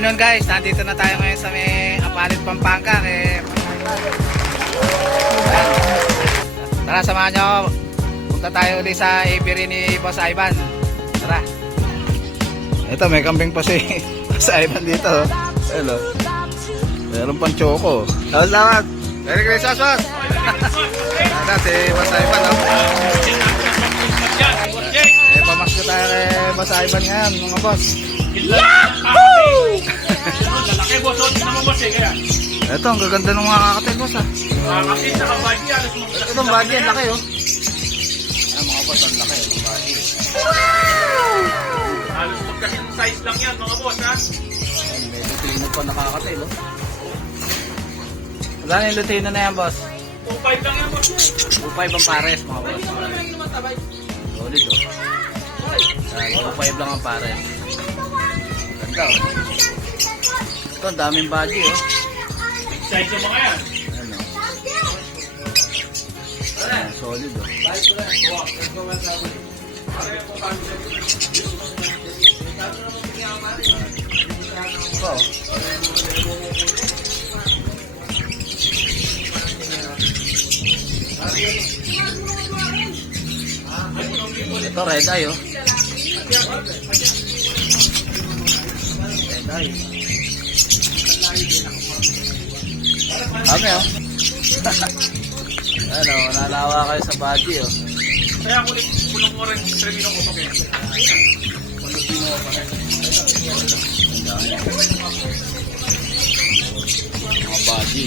afternoon guys, nandito na tayo ngayon sa may Apalit Pampanga kay Tara samahan nyo. Punta tayo ulit sa apiary ni Boss Ivan. Tara. Ito may kambing pa si Boss Ivan dito. oh. Hello. Meron pang choco. Salamat. Merry Christmas, boss. Tara si Boss Ivan. Oh. Eh, pamasko tayo kay Boss Ivan ngayon, mga boss. Lalaki boss, oh, tingnan mo boss eh, kaya. Ito, ang gaganda ng mga kakatil, boss ah. Ah, kasi nakabagi yan, alas mo. Ito, ang bagay, ang laki oh. Ayan, mga boss, ang laki, ang bagay. Halos magkasing size lang yan mga boss ha. Ayan, may lutino pa nakakatil, oh. Wala na yung lutino na yan, boss. 2.5 lang yan boss. 2.5 ang pares, mga boss. Hindi mo lang yung matabay. Solid, oh. Ayan, 2.5 lang ang pares. Oh. Ito, ang daming bagay, oh. Size yung mga yan. Ayan, oh. Ayan, solid, oh. Ito, oh. Ito, red eye, oh. Eye. Dami, oh. ano, nalawa kayo sa body, oh. Kaya kulit, kulong mo rin, tremino ko pa kaya. Mga body.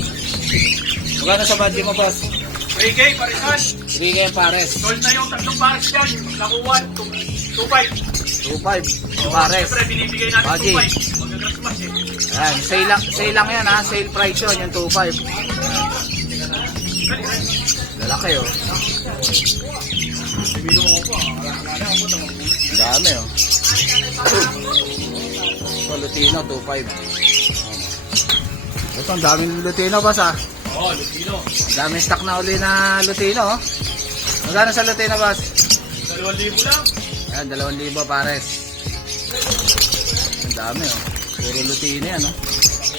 Magkano sa body mo, boss? 3K, parisan. 3K ang pares. Sold na yung tatlong pares dyan. Nakuwan, 2.5. 2.5 pares. Siyempre, binibigay natin Bagi. 2.5. Ayan, sale lang, sale lang yan ha. Sale price yun, yung 2.5. Lalaki oh. Ang Dami oh. Ito, Lutino, 2.5. Ito, ang daming Lutino, boss ah. Oo, oh, Lutino. Ang daming stock na uli na Lutino oh. Magkano sa Lutino, boss? 2,000 lang. Ayan, 2,000 pares. Ang dami oh. Puro Lutino yan oh.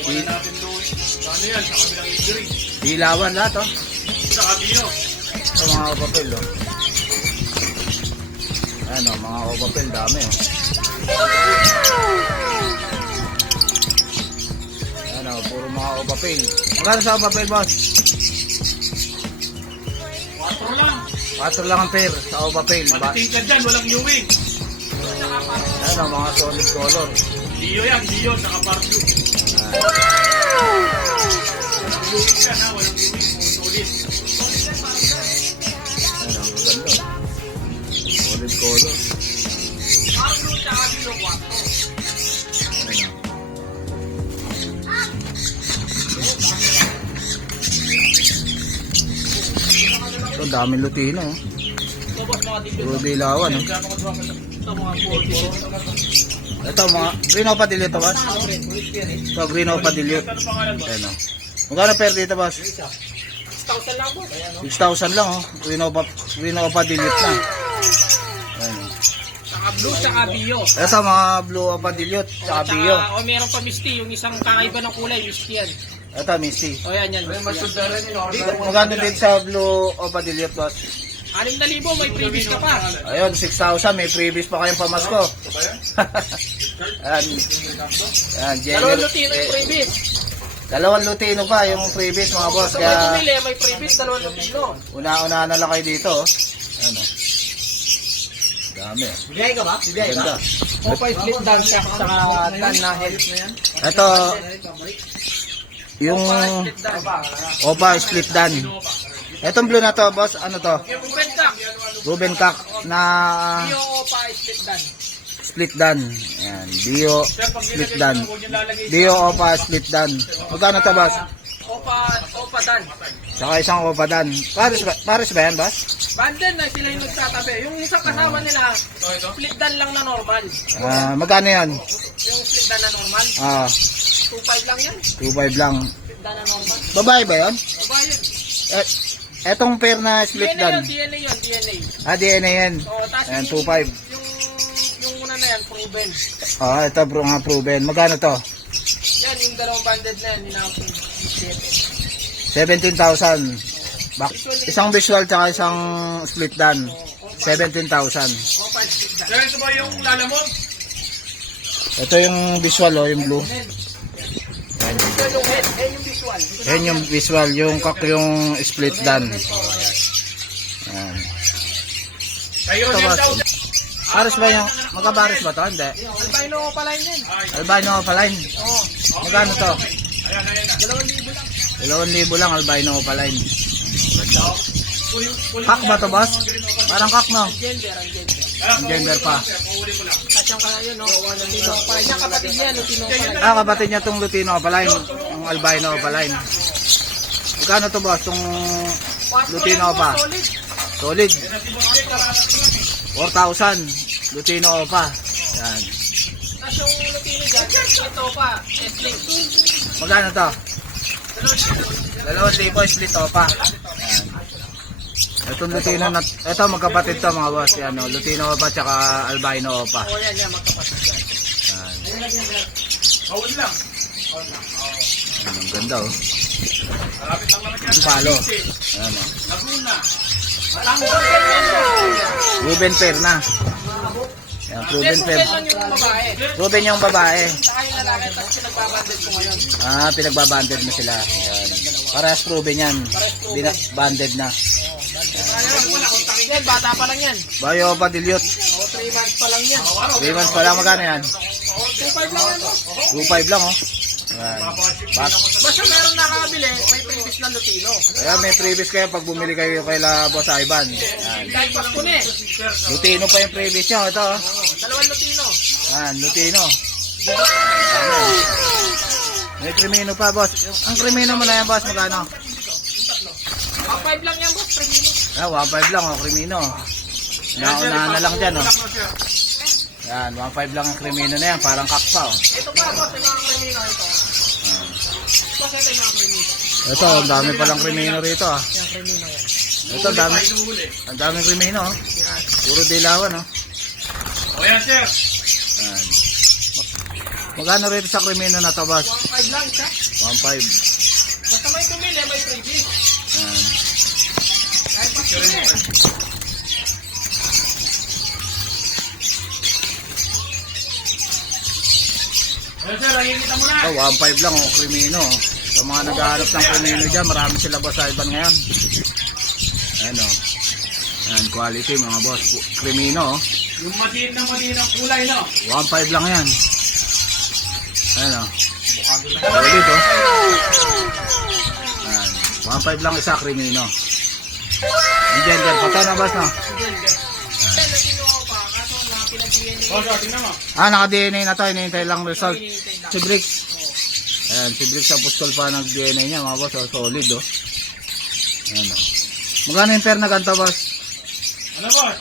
Wala natin doon. Ano yan, sa kabilang injury. Dilawan lahat oh. Sa kabino. Ito mga kapapel oh. Ayan oh, mga kapapel, dami oh. Ayan oh, puro mga kapapel. Magkano sa kapapel, boss? 4 lang. 4 lang ang pair sa kapapel. Ka dyan, walang viewing. Ayan oh, mga solid color. Dio yan, Dio, saka Pardo. Ayan. Viewing yan ha, walang viewing. Solid. Solid color. Pardo, saka Dio, 4. Ayan oh. Ito, daming Lutino dilawan oh. Ito mga 40. Ito mga green opa dilute boss. Ito green. Ano pangalan ba? Ayan o. Magkano per dito boss? 6,000 lang po. Ayan, no? 6,000 lang oh. Green opa, green na. Ayan. oh. Saka blue, saka Dio. Ito mga blue opa dilute tsaka bio. O meron pa Misty, yung isang kakaiba ng kulay, Misty yan. Ito misty. O yan, yan. Magkano din sa blue opa dilute boss? 6,000 may previous ka pa. Ayun, 6,000. May previous pa kayong pamasko. Ayan. Ayan, Dalawang. Lutino yung previous. Dalawang Lutino pa yung previous mga boss. Sa may Kaya bumili, may previous, dalawang Lutino. una-una na lang kayo dito. oh. Ano? Dami. oh. Bigay ka ba? Bigay Ganda. O pa split down siya, saka tan na health na yan. Ito, yung Split down. Opa split dan. Itong blue na to, boss, ano to? Yung duck, Ruben Cock na Opa split down. Split dan. Ayan, Dio split dan. Dio Opa split dan. Magkano to, boss? Opa, Opa dan. Saka isang Opa dan. Pares ba, pares ba yan, boss? Bundle na sila yung nagtatabi. Yung isang kasama nila, split dan lang na normal. Ah, magkano yan? Yung split dan na normal, Ah, 2.5 lang yan. 2.5 lang. Split dan na normal. Babae ba yun? Aba yun. Eh, etong pair na split DNA dan. yun, DNA yun, DNA. Ah, DNA yan. O, tapos Ayan, yung, 2.5. proven. Ah, ito bro nga proven. Magkano to? dalawang banded na yan, ko 17,000. Back, isang visual tsaka isang split dan. 17,000. O, 5 split dan. Sir, ito ba yung lalamog? Ito yung visual oh, yung blue. Yung head, eh yung visual. Yan yung visual, yung kak yung split dan. Yan. Kayo, Ito ba? Pares ba yung, magkabaris ba to? Hindi. Albino pala yun. Albino opaline. Oo. Magkano to? Ayan, ayan na. Dalawang libo lang. 2,000 lang albino opaline. Kak ba to boss? Parang kak no? Gender, gender. Gender pa. Lang. Kasyang kaya yun, no? Lutino pala. Yan, kapatid niya, Lutino pala. Ah, kapatid niya tong Lutino opaline. Yung albino opaline. Magkano to boss? Tong Lutino pa. Solid. solid. 4,000. Lutino pa. Yan. Tapos yung Lutino dyan, ito pa, S-Link. Magkano to? Dalawang libo split opa. Yan. Itong Lutino na, ito magkapatid to mga boss. Yan, no? Lutino opa tsaka albino opa. O yan, yan, magkapatid yan. Yan. Pahuli lang. Yan, ang ganda oh. Malapit lang naman yan. Ang palo. Yan, oh. Laguna. Ruben Fair na. Yan, Ruben yan lang yung babae. Ruben yung babae. Saka yung lalaki, tapos pinagbabanded ko ngayon. Ah, pinagbabanded na sila. Yan. Parehas Ruben yan. Bina- banded na. Yan, bata pa lang yan. Bayo pa dilyot. O, 3 months pa lang yan. 3 months pa lang magkano yan? 2.5 lang yan, no? 2.5 lang oh. Yan. Bat Basta meron nakabili, may previous na Lutino. Kaya may previous kayo pag bumili kayo kay la Boss Ivan. Yan. Dahil pas ko na eh. Lutino pa yung previous nyo. Ito oh. Dalawang Lutino. Yan, Lutino. May krimino pa, boss. Yung, ang krimino mo na yan, boss, magkano? 1.5 lang yan, boss. 3 minutes. Ah, 1.5 lang, oh, krimino. Naunahan na lang dyan, oh. Yan, 1.5 lang ang krimino na yan, parang kakpa, oh. Ito pa, boss. Ito ang krimino ito. Ito yung mga krimino. Ito, ang dami palang krimino rito, ah. Yung krimino yan. Ito, ang dami, ang daming krimino, oh. Yan. Puro dilawan, oh. O yan, sir. Yan. Magkano rito sa krimino na to, boss? 1.5 lang siya. 1.5. Basta may tumili, may. Kahit eh. Ayan, sir, nakikita mo na. Ito, 1.5 lang, oh, krimino. oh. Sa mga naghahanap ng krimino dyan, marami sila boss Ivan ngayon. Ayan, oh. Ayan, quality mga boss. Krimino, oh. Yung madiin na madiin ang kulay, no? 1.5 lang yan. Ayan, oh. Solid, oh. Ayan. 1.5 lang isa, krimino. Ang gender, pata na boss, no? Yan, Lutino ako pa. Kaso, mga pinag-DNA. O, sir, tingnan mo. Ah, naka-DNA na to. Hinihintay lang result. Si Bricks. Ayan, si Bricks sa pustol pa nag-DNA niya, mga boss. Oh, solid, oh. Ayan, oh. Magkano yung pair na ganito, boss? Ano, boss?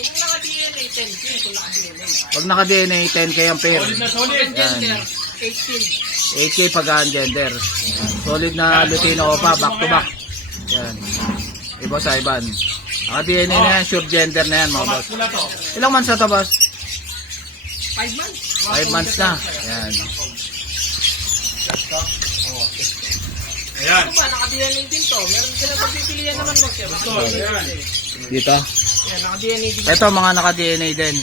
Kung naka-DNA, 10K. Kung naka-DNA. Pag naka-DNA, 10k ang pair. Solid na solid. Gender, 8K. 8k pag gender. Solid na Lutino pa, back to back. Yan. Iba sa Iban. Naka-DNA na yan, sure gender na yan, mga boss. Ilang months na to, boss? 5 months. 5 months na. Yan. Ayan. Ano ba, naka-DNA din to. Meron sila pagpipilian naman siya. Ito, ayan. Dito. Yan, naka-DNA din. Ito, mga naka-DNA din.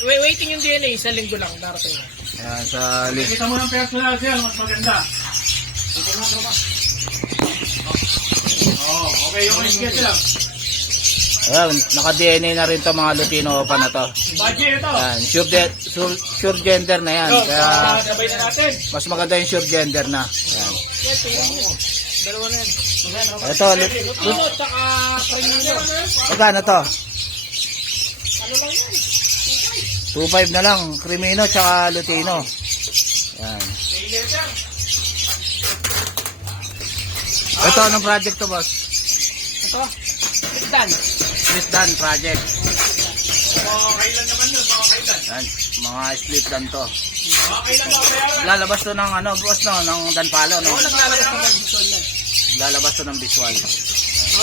Wait, waiting yung DNA, isang linggo lang darating. Yan, sa list. Kita mo ng personal, sir. Mas maganda. Oh, okay. Yung sketch lang. Ayan, naka-DNA na rin to mga Lutino pa na to. Budget ito. Yan, sure, de- sure, sure gender na yan. Kaya, sabay na natin. mas maganda yung sure gender na. Yan. Yan, tingnan mo. Dalawa na yan. Ito, Luto, tsaka krimino. magkano to? Ano lang yan? 2.5 na lang, Crimino tsaka Lutino. Yan. Ito, anong project to, boss? Ito, Ligdan. Split Dan project. Mga kailan naman yun, mga kailan. Yan, mga split dan to. Mga kailan ba bayaran? Lalabas to ng ano, boss no, ng Dan Palo, no? Oo, naglalabas ng mag-visual lang. Lalabas to ng visual.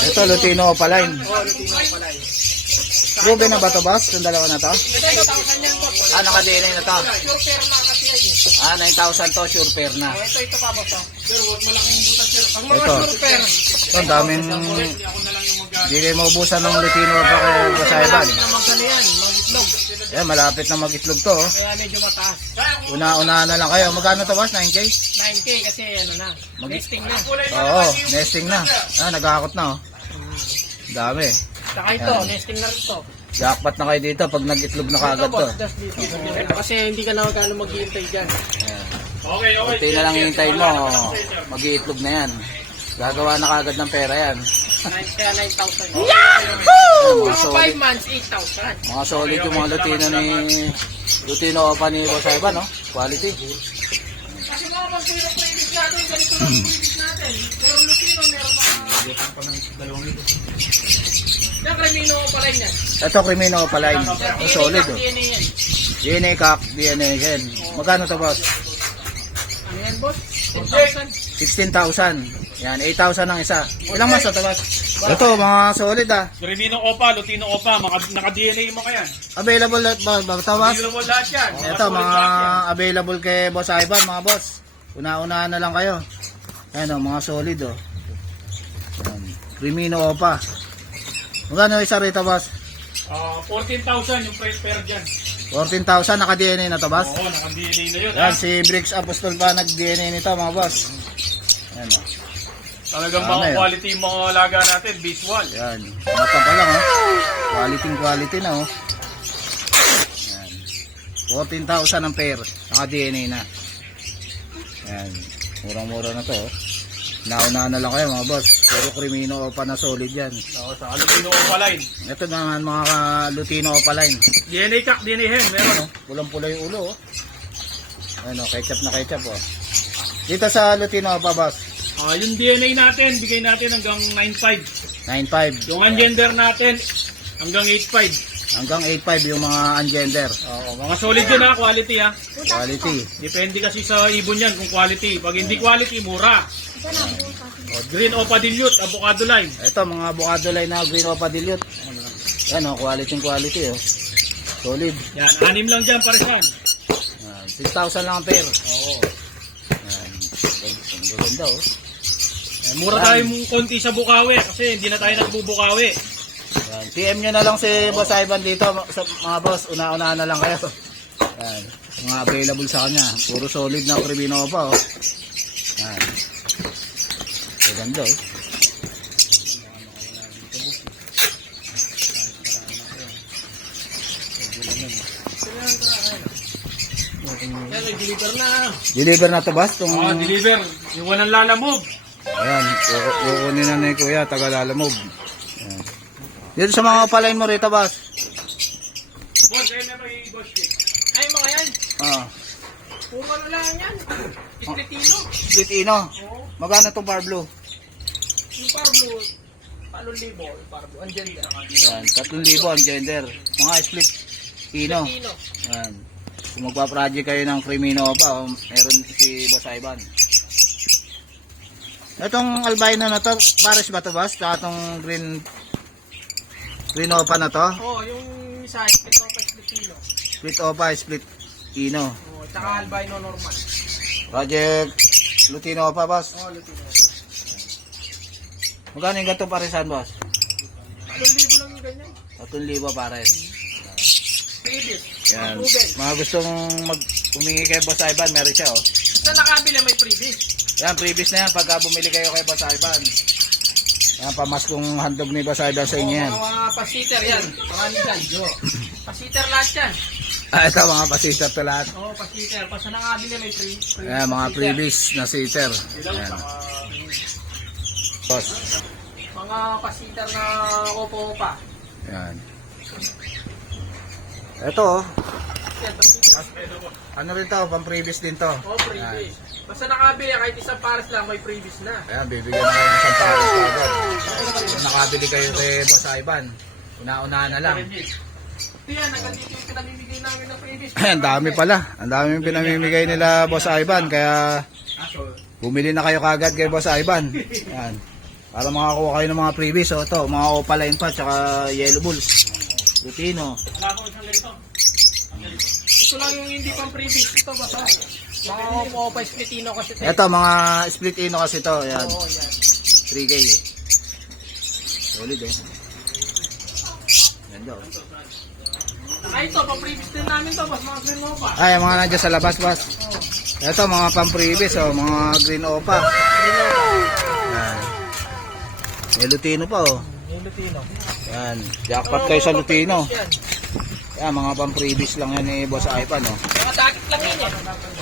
Ito, Lutino Opaline. Oo, Lutino yun. Ruben na ba to, boss? Itong dalawa na to? Ito, 2,000 yan po. Ah, naka-DNA na to. Pure pair na kasi yan eh. Ah, 9,000 to, sure pair na. Ito, ito pa, boss. oh. Sir, huwag mo lang yung butas, sir. Ang mga sure pair. Ito, ang daming... Ako na lang yung Hindi kayo maubusan ng Lutino pa kay Boss Ivan. Malapit na mag-itlog. Ayan, malapit na mag-itlog to. oh. Kaya medyo mataas. Una-una na lang kayo. Magkano to, boss? 9K? 9K kasi ano na, Mag- nesting na. Oo, nesting na. Ah, nagkakot na, oh. Dami. Saka ito, nesting na rin ito. Jackpot na kayo dito pag nag-itlog na Ito, kaagad to. dito. Kasi hindi ka na magkano maghihintay dyan. Ayan. Okay, okay. Kunti na lang hintayin mo, mag-iitlog na yan. Gagawa na kagad ng pera yan. 9, kaya 9,000. Mga Mga solid, 5 months, 8,000. mga solid yung mga Lutino ni Lutino pa ni Boss Ivan, no? Quality. Kasi mga pag-zero previous natin, ganito lang previous natin. Meron Lutino, meron mga... Yung Cremino pala yan. Ito, Crimino pala yun. Ang solid, oh. DNA yan. DNA Cup, DNA yan. Magkano to, boss? Ano yan, boss? 10,000. 16,000. Yan, 8,000 ang isa. Ilang to, boss? Ito, mga solid, ah. Grimino Opa, Lutino Opa, maka- naka-DNA mo ka yan. Available lahat ba, ba boss? Available lahat yan. Ito, mga available kay Boss Ivan, mga boss. Una-unahan na lang kayo. Ayan, oh, mga solid, oh. Ayan. Crimino Opa. Magkano isa rito, boss? Ah, 14,000 yung price pair dyan. 14,000, naka-DNA na to, boss? Oo, naka-DNA na yun. Yan, si Briggs Apostol pa nag-DNA nito, mga boss. Ayan, oh. Talagang Tama mga yun. quality yung mga alaga natin, visual. Yan. Mata pa lang, ha. Quality quality na, oh. Yan. 14,000 ang pair. Naka-DNA na. Yan. Murang-mura na to, oh. Nauna na lang kayo, mga boss. Puro Crimino pa na solid yan. Oo, sa Lutino Opa line. Ito naman mga ka- Lutino Opaline. DNA kak, DNA hen, meron. Ano? Pulang-pula yung ulo, oh. Ano, ketchup na ketchup, oh. Dito sa Lutino Opa, boss. Ah, yung DNA natin, bigay natin hanggang 9.5. 9.5. Yung ungender natin, hanggang 8.5. Hanggang 8.5 yung mga ungender. Oo, mga solid yun ha, quality ha. Quality. Depende kasi sa ibon yan kung quality. Pag hindi quality, mura. O, green Opa Dilute, avocado line. Ito, mga avocado line na green Opa Dilute. Yan, oh, quality quality, oh. Solid. Yan, anim lang dyan, paresan. Yan, 6,000 lang ang pair. Oo. Yan. Ang gaganda, oh. Eh, mura tayo mong konti sa Bukawi kasi hindi na tayo nagbubukawi. Yan. PM nyo na lang si Boss Ivan dito, sa mga boss. Una-unahan na lang kayo. Yan. Mga available sa kanya. Puro solid na Crimino pa, oh. Yan. Gaganda, oh. Yan, nag-deliver na. Deliver na to, boss? Tung... Oo, deliver. Yung walang lalamove. Ayan, kuku- kukunin na ni Kuya, taga Lalamove. Ayan. Dito sa mga palain mo rito, boss. Boss, ayun na may boss eh. Ay, mga yan. Ah, Puro ano lang yan. Ispritino. split ino. Oo. Magkano tong bar blue? Yung Pablo, palong libo. Yung Pablo, andyan din. Ayan, 3,000 ang gender. Mga split ino. Ispritino. Ayan. Kung magpa-project kayo ng Crimino pa, oh, meron si Boss Ivan. Itong albino na to, pares ba to, boss? Tsaka itong green green opa na to? Oo, yung isa, split opa, Ispritino. Split opa, split ino. Oo, tsaka albino normal. Project Lutino opa, boss. Oo, Lutino. Magkano yung gatong paresan, boss? Palong libo lang yung ganyan. 3,000 pares. Previous. Yan. Mga gustong mag humingi kay Boss Ivan, meron siya, oh. Sa nakabila may previous. Yan, previous na yan pagka bumili kayo kay Boss Ivan. Yan, pamaskong handog ni Boss Ivan sa inyo yan. Oo, mga pasiter yan. Marami dyan. Pasiter lahat yan. Ah, ito, mga pasisar to lahat. Oo, pasiter. Pa sa nakabila may pre- pre- Yan, mga pasiter. previous na sitter. Yan. Boss. Mga pasiter na opo pa. Yan. Ito, oh. Yan. Ano rin to, pang previous din to. Oo, previous. Basta nakabili, kahit isang pares lang, may previous na. Ayan, bibigyan na kayo ng isang pares kagad. Kung nakabili kayo kay Boss Ivan, una-unahan na lang. Ito yan, hanggang dito yung pinamimigay namin ng previous. Ang dami pala. Ang dami yung pinamimigay nila Boss Ivan. Kaya bumili na kayo kagad kay Boss Ivan. Yan. Para makakuha kayo ng mga previous. O ito, mga opaline pa, tsaka yellow bulls. Lutino. Wala ko isang ganito. Ito lang yung hindi pang previous. Ito ba to? Mga opo-opo, splitino kasi ito. Ito, mga split ino kasi to. Ayan, Oo, yan. 3K. Solid eh. Ganda oh. Saka ito, pa-previous din namin to, boss, mga green opa. Ay, mga nandiyan sa labas, boss. Ito, mga pang-previous, oh, mga green opa. Green opa. May Lutino pa, oh. Yung Lutino. Yan. Jackpot kayo sa Lutino. Yan. Mga pang-previous lang yan ni Boss Ivan, oh. Mga dakit lang yan eh.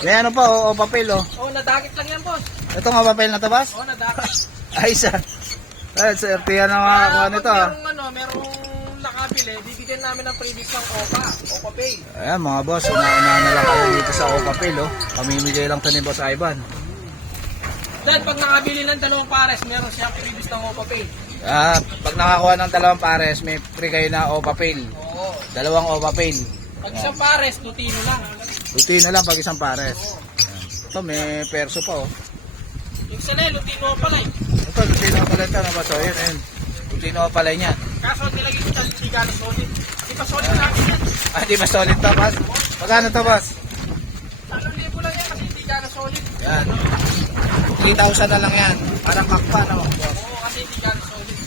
May ano pa, oh, oh papel, oh. Oo, nadakit lang yan, boss. Ito nga papel na to, boss? Oo, nadakit. Ay, sa... Ay, sa RPA na mga kuha nito, ah. Merong ano, merong nakabili, bibigyan namin ng previous ng opa. Opa pay. Ayan, mga boss, una-una na lang kayo dito sa Opa Pil, oh. Pamimigay lang to ni Boss Ivan. Dahil pag nakabili ng dalawang pares, meron siyang previous ng opa pay. Ah, pag nakakuha ng dalawang pares, may free kayo na Opa Pil. Oo. Dalawang Opa Pil. Pag isang pares, Lutino lang. Lutino lang pag isang pares. Ayan. Ito, may perso pa, oh. Yung isa na yun, Lutino pala eh. Ito, Lutino pala ito, ano ba ito? Ayun, ayun. Lutino pala niya. Kaso nilagay ko dyan, hindi gano'n solid. Di pa solid sa akin yan. Ah, di ba solid to, boss? Magkano to, boss? Talong libo lang yan kasi hindi gano'n solid. Yan. 3,000 na lang yan. Parang kakpa, no? Boss. Oo, kasi hindi gano'n solid.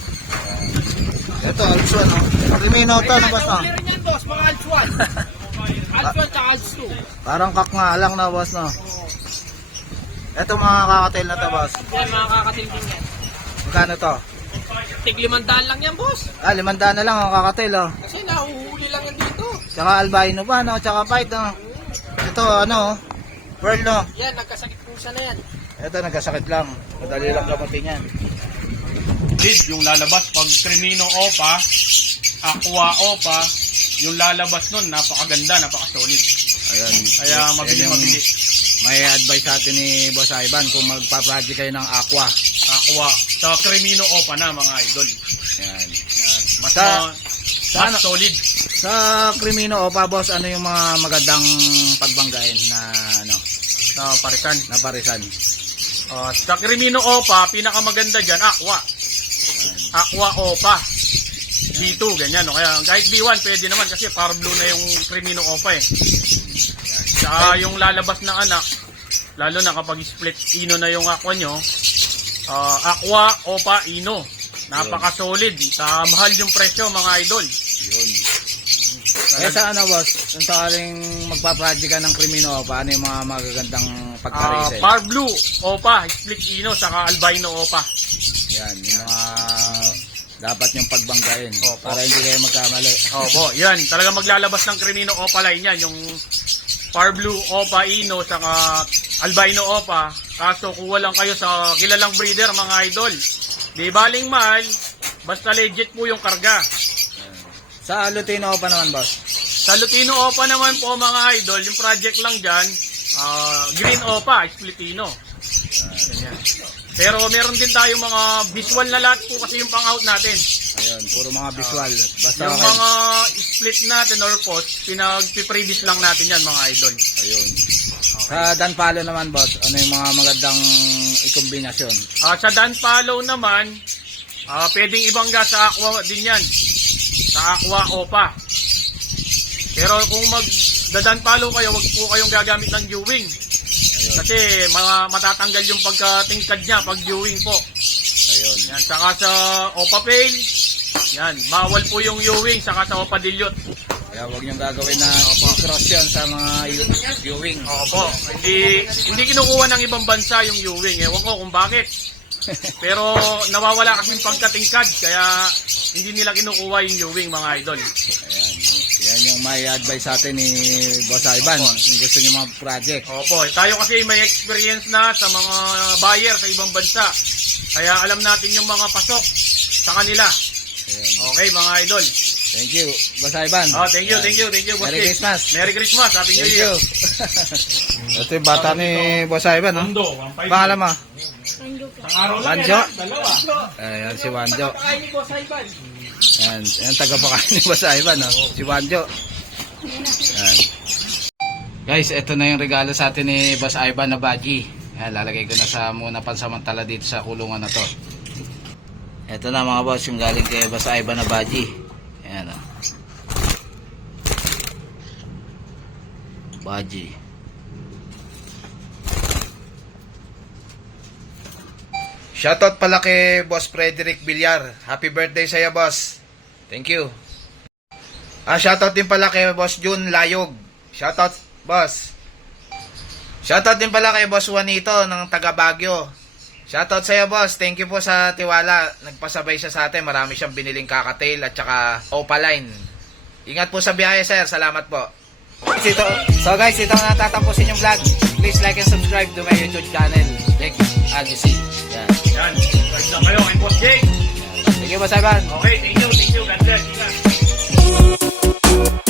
Ito, also, ano? Crimino to, ano, boss, no? Double rin yan, boss, mga Alts 1. Alts 1 tsaka Alts 2. Parang kak nga lang na, boss, no? Ito, mga kakatail na to, boss. Yan, mga kakatilding yan. Magkano to? Tig limandaan lang yan, boss. Ah, limandaan na lang ang kakatail, oh. Kasi nahuhuli lang yan dito. Tsaka albino pa, no? Tsaka fight, no? Ito, ano, oh. Pearl, no? Yan, nagkasakit pusa na yan. Ito, nagkasakit lang. Madali lang gamutin yan. Lead, yung lalabas pag Crimino Opa, Aqua Opa, yung lalabas nun, napakaganda, napaka-solid. Ayan. Kaya Yan mabili yung mabili. May advice sa atin ni Boss Ivan kung magpa-project kayo ng aqua. Aqua. Sa Crimino Opa na, mga idol. Yan. Yan. Mas, Sa- ma- sa mas ano- solid. Sa Crimino Opa, boss, ano yung mga magandang pagbanggain na ano, Sa parisan. na parisan? Uh, sa Crimino Opa, pinakamaganda dyan, Aqua. Aqua Opa. B2, ganyan. No? Kaya kahit B1, pwede naman kasi power blue na yung Crimino Opa eh. Saka yung lalabas ng anak, lalo na kapag split ino na yung aqua nyo, ah, aqua, opa, ino. Napaka-solid. Sa mahal yung presyo mga idol. Yun. Eh sa ano, boss, kung sakaling magpa-project ka ng Crimino Opa, ano yung mga magagandang Ah, pagka-resell? power blue, opa, split ino, saka albino opa. Yan, yung mga dapat yung pagbanggain Opo. para hindi kayo magkamali. Opo, yan. Talaga maglalabas ng Crimino Opa line yan. Yung Power Blue Opa Ino saka Albino Opa. Kaso kuha lang kayo sa kilalang breeder mga idol. Di baling mahal, basta legit po yung karga. Sa Lutino Opa naman, boss? Sa Lutino Opa naman po mga idol, yung project lang dyan, ah, Green Opa, Splitino. Ganyan. Pero meron din tayong mga visual na lahat po kasi yung pang-out natin. Ayun, puro mga visual. Basta Yung kayo- mga split natin or post, pinag-previous lang natin yan mga idol. Ayun. Sa Dan Palo naman, boss, ano yung mga magandang ikombinasyon? Ah, sa Dan Follow naman, ah pwedeng ibangga sa Aqua din yan. Sa Aqua Opa. Pero kung mag dadan follow kayo, wag po kayong gagamit ng viewing. Ayun. Kasi mga matatanggal yung pagkatingkad niya pag viewing po. Ayun. Yan, saka sa Opa Pail, yan, bawal po yung viewing, saka sa Opa Dilute. Kaya huwag niyong gagawin na cross yan sa mga viewing. Opo, hindi, hindi kinukuha ng ibang bansa yung viewing. Ewan ko kung bakit. Pero nawawala kasi yung pagkatingkad, kaya hindi nila kinukuha yung viewing mga idol. Ayan. Yan yung may advice sa atin ni Boss Ivan. Kung gusto niyo mga project. Opo, tayo kasi may experience na sa mga buyer sa ibang bansa. Kaya alam natin yung mga pasok sa kanila. Ayan. Okay mga idol. Thank you, Boss Ivan. Oh, thank you, Ayan. thank you, thank you. Boss Merry. Christmas. Merry Christmas, Happy New Thank Year. you. Ito yung bata ni Boss Ivan, no? Mundo, Pangalan mo? Ang araw lang Wanjo? yan, ha? dalawa. Ayan, si Wanjo. Pagkakain ni Boss Ivan. Ayan, ayan tagapakain ni Boss Ivan, no? Si Wanjo. Ayan. Guys, ito na yung regalo sa atin ni Boss Ivan na baji. Ayan, lalagay ko na sa muna pansamantala dito sa kulungan na to. Ito na mga boss, yung galing kay Boss Ivan na baji. Ayan, oh. Baji. Shoutout pala kay Boss Frederick Villar. Happy birthday sa'yo, boss. Thank you. Ah, shoutout din pala kay Boss Jun Layog. Shoutout, boss. Shoutout din pala kay Boss Juanito ng taga Baguio. Shoutout sa'yo, boss. Thank you po sa tiwala. Nagpasabay siya sa atin. Marami siyang biniling kakatail at saka opaline. Ingat po sa biyahe, sir. Salamat po. Ito, so guys, ito na tatapusin yung vlog. Please like and subscribe to my YouTube channel. Thank you. I'll see. Yan. Yan. Guys na kayo kay Boss Jake. Thank you, Boss Okay, thank you, thank you. God bless. Ingat.